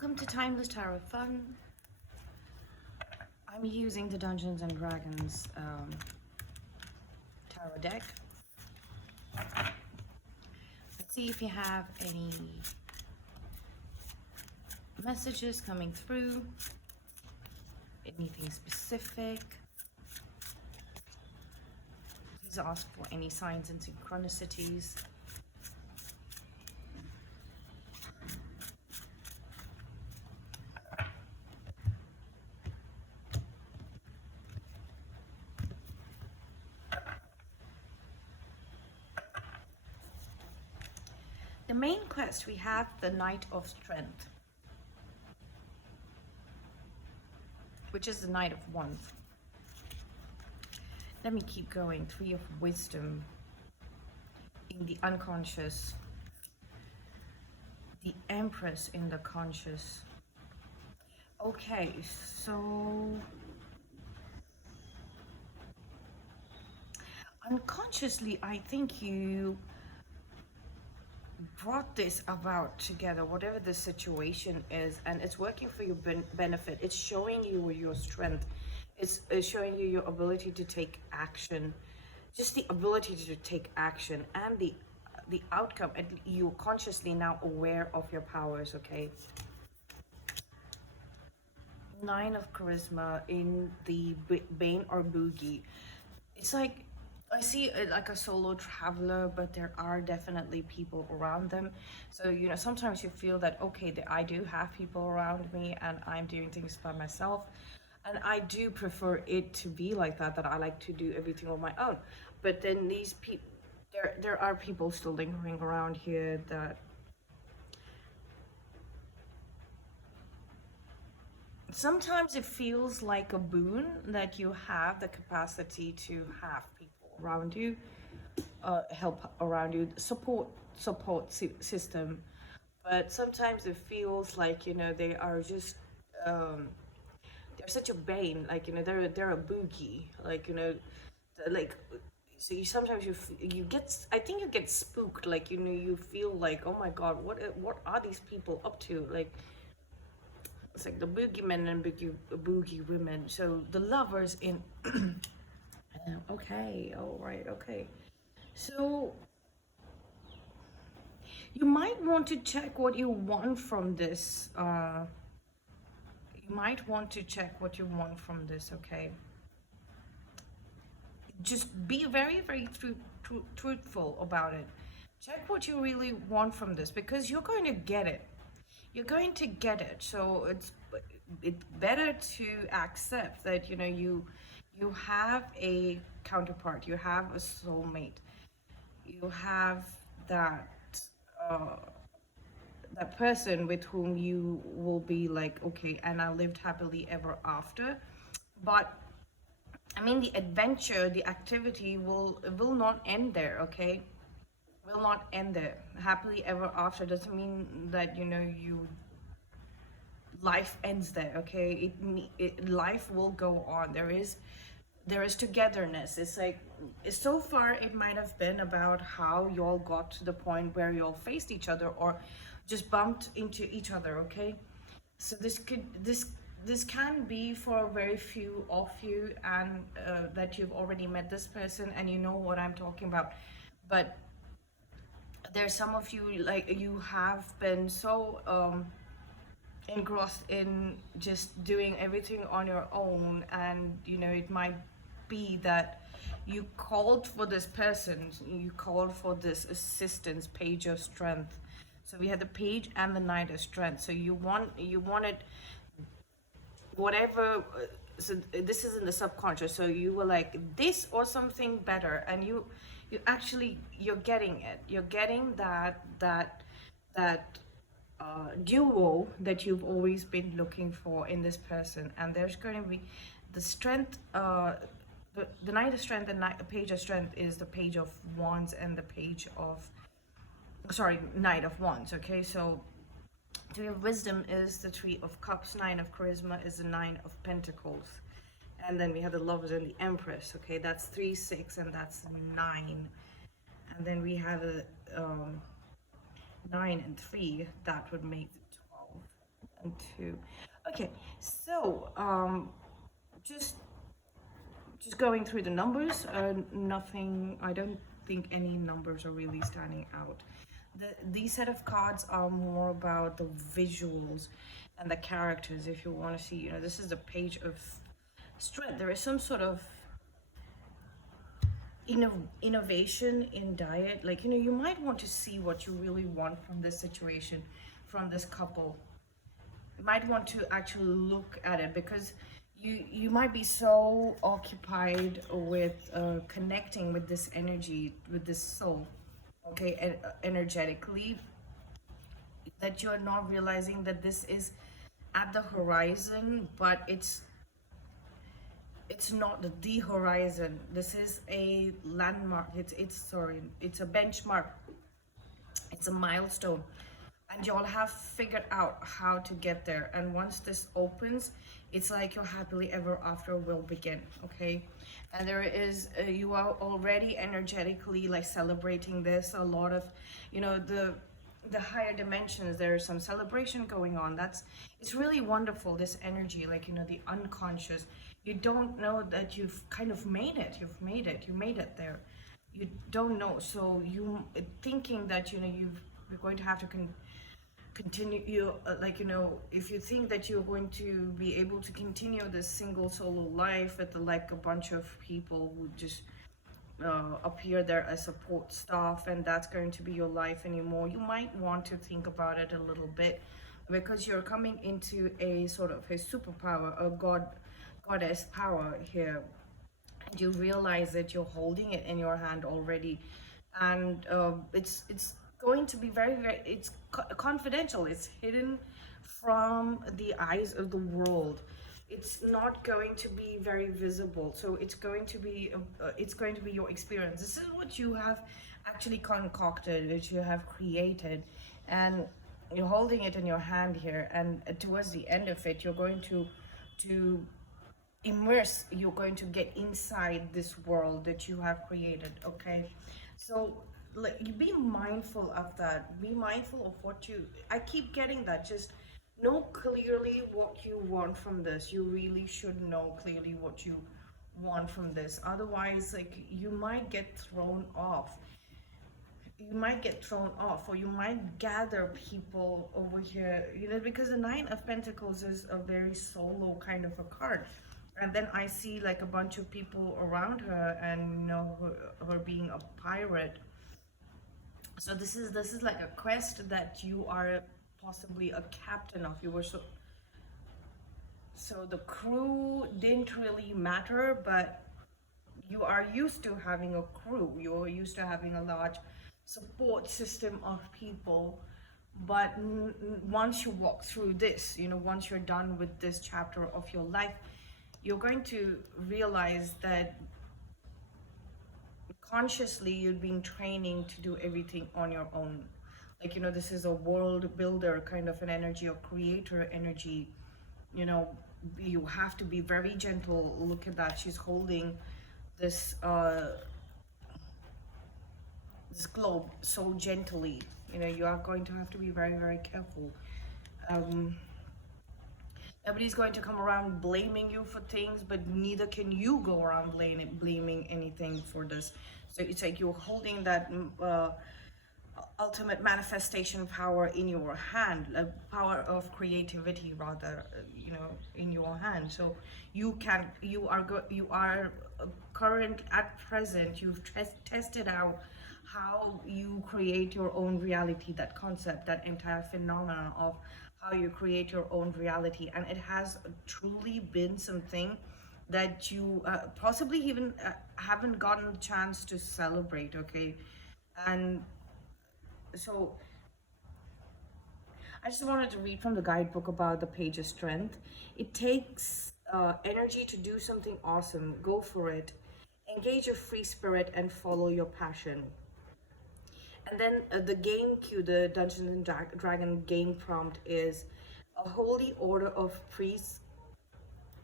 Welcome to Timeless Tarot Fun. I'm using the Dungeons and Dragons tarot deck. Let's see if you have any messages coming through, anything specific. Please ask for any signs and synchronicities. The main quest, we have the Knight of Strength, which is the Knight of Wands. Let me keep going. Three of Wisdom in the unconscious, the Empress in the conscious. Okay, so unconsciously, I think you brought this about together, whatever the situation is, and it's working for your benefit. It's showing you your strength. It's showing you your ability to take action, just the ability to take action, and the outcome. And you're consciously now aware of your powers. Okay. Nine of Charisma in the Bane or Boogie. It's like I see it like a solo traveler, but there are definitely people around them. So, you know, sometimes you feel that, okay, I do have people around me and I'm doing things by myself. And I do prefer it to be like that, that I like to do everything on my own. But then these people, there are people still lingering around here that sometimes it feels like a boon that you have the capacity to have people around you, help around you, support system. But sometimes it feels like, you know, they are just they're such a bane, like, you know, they're a boogie, like, you know, like, so you sometimes you get, I think you get spooked, like, you know, you feel like, oh my god, what are these people up to, like. It's like the boogeymen and boogie women. So the lovers in okay, all right, okay. So you might want to check what you want from this. You might want to check what you want from this, okay? Just be very, very truthful about it. Check what you really want from this, because you're going to get it. You're going to get it. So it's better to accept that, you know, you have a counterpart, you have a soulmate, you have that that person with whom you will be like, okay, and I lived happily ever after. But I mean, the adventure, the activity will not end there, okay? Will not end there. Happily ever after doesn't mean that, you know, life ends there, okay? Life will go on. There is togetherness. It's like, so far it might have been about how y'all got to the point where y'all faced each other or just bumped into each other, okay? So this can be for very few of you, and that you've already met this person and you know what I'm talking about. But there's some of you, like, you have been so engrossed in just doing everything on your own, and, you know, it might be that you called for this person, you called for this assistance, Page of Strength. So we had the Page and the Knight of Strength. So you wanted whatever. So this is in the subconscious, so you were like, this or something better, and you actually, you're getting it. You're getting that duo that you've always been looking for in this person. And there's going to be the strength, the Knight of Strength and Page of Strength is the Page of Wands and the Page of, sorry, Knight of Wands, okay? So Three of Wisdom is the Three of Cups, Nine of Charisma is the Nine of Pentacles, and then we have the Lovers and the Empress, okay? That's 3, 6, and that's 9. And then we have a 9 and 3, that would make 12. and 2. Okay, so just just going through the numbers, nothing, I don't think any numbers are really standing out. These set of cards are more about the visuals and the characters. If you want to see, this is the page of strength. There is some sort of innovation in diet. Like, you might want to see what you really want from this situation, from this couple. You might want to actually look at it, because you might be so occupied with connecting with this energy, with this soul, okay, energetically, that you're not realizing that this is at the horizon, but it's not the horizon. This is a landmark. It's a benchmark. It's a milestone, and y'all have figured out how to get there. And once this opens, it's like your happily ever after will begin. Okay, and there is you are already energetically like celebrating this. A lot of, the higher dimensions, there's some celebration going on. It's really wonderful, this energy, like, the unconscious. You don't know that you've kind of made it. You made it there. You don't know. So you thinking that, you're going to have to continue, if you think that you're going to be able to continue this single solo life with like a bunch of people who just appear there as support staff, and that's going to be your life anymore, you might want to think about it a little bit, because you're coming into a sort of a superpower, a goddess power here, and you realize that you're holding it in your hand already, and it's going to be very, very, it's confidential, it's hidden from the eyes of the world. It's not going to be very visible, so it's going to be your experience. This is what you have actually concocted, that you have created, and you're holding it in your hand here, and towards the end of it, you're going to immerse, you're going to get inside this world that you have created. Okay, so like, you be mindful of that, be mindful of what you, I keep getting that, just know clearly what you want from this. You really should know clearly what you want from this, otherwise, like, you might get thrown off, or you might gather people over here, because the Nine of Pentacles is a very solo kind of a card, and then I see like a bunch of people around her, and her being a pirate. So this is like a quest that you are possibly a captain of. You were so the crew didn't really matter, but you are used to having a crew. You're used to having a large support system of people. But once you walk through this, once you're done with this chapter of your life, you're going to realize that consciously you've been training to do everything on your own. Like, this is a world builder kind of an energy, or creator energy. You have to be very gentle. Look at that, she's holding this this globe so gently. You are going to have to be very, very careful. Nobody's going to come around blaming you for things, but neither can you go around blaming anything for this. So it's like you're holding that ultimate manifestation power in your hand, a power of creativity rather, in your hand. So you are current at present, you've tested out how you create your own reality, that concept, that entire phenomenon of how you create your own reality, and it has truly been something that you possibly even haven't gotten a chance to celebrate. Okay, and so I just wanted to read from the guidebook about the Page of Strength. It takes energy to do something awesome. Go for it. Engage your free spirit and follow your passion. And then the game cue, the Dungeons and Dragon game prompt is a holy order of priests,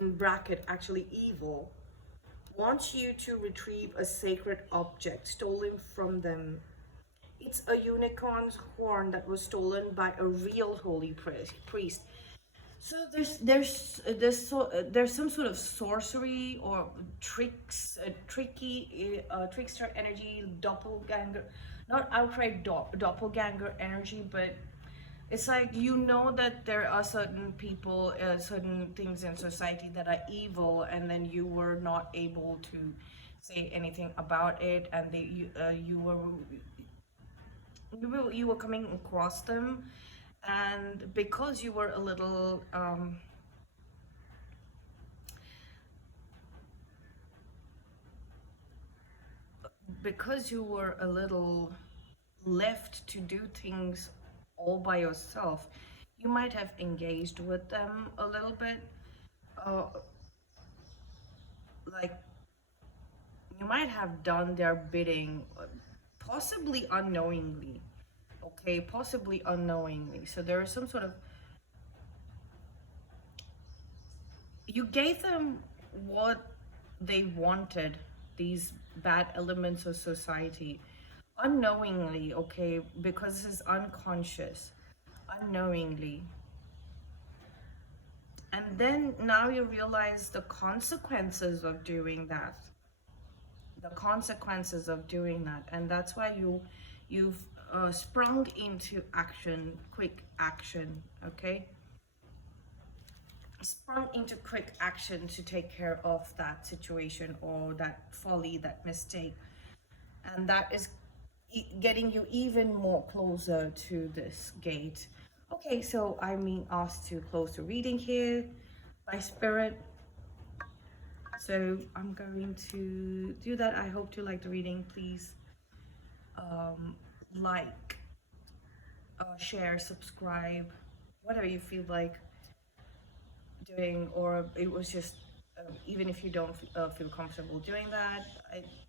in bracket actually evil, wants you to retrieve a sacred object stolen from them. It's a unicorn's horn that was stolen by a real holy priest. So there's some sort of sorcery or tricks, trickster energy, doppelganger, not outright doppelganger energy, but it's like you know that there are certain people, certain things in society that are evil, and then you were not able to say anything about it, and you were coming across them, and because you were a little because you were a little left to do things all by yourself, you might have engaged with them a little bit, uh, like you might have done their bidding, possibly unknowingly. Okay, possibly unknowingly. So there is some sort of, you gave them what they wanted, these bad elements of society, unknowingly, okay, because this is unconscious, unknowingly. And then now you realize the consequences of doing that, and that's why you've sprung into action, quick action, okay, sprung into quick action to take care of that situation or that folly, that mistake, and that is getting you even more closer to this gate. Okay, so I'm being asked to close the reading here by spirit, so I'm going to do that. I hope you like the reading. Please like, share, subscribe, whatever you feel like doing, or it was just even if you don't feel comfortable doing that,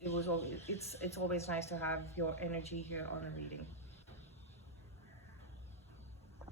it's always nice to have your energy here on a reading.